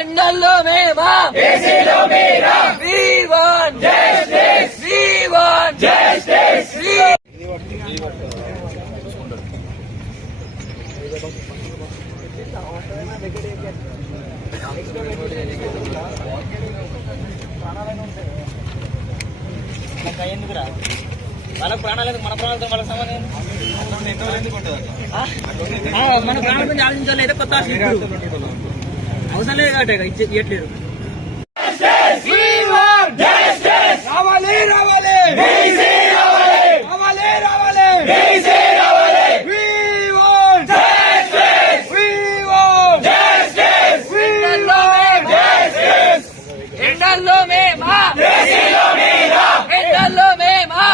ఎండల్లో మేమా we want justice, we want justice. ఎందుకురా వాళ్ళకి ప్రాణాలు మన ప్రాణాలతో వాళ్ళకి సంబంధం మన ప్రాణాల గురించి ఆలోచించాలి. కొత్త అవసరం లేదు కాబట్టి ఇవ్వట్లేదు. రావాలి రావాలి రావాలి రావాలి ఎండల్లో మేమా ఎండల్లో మేమా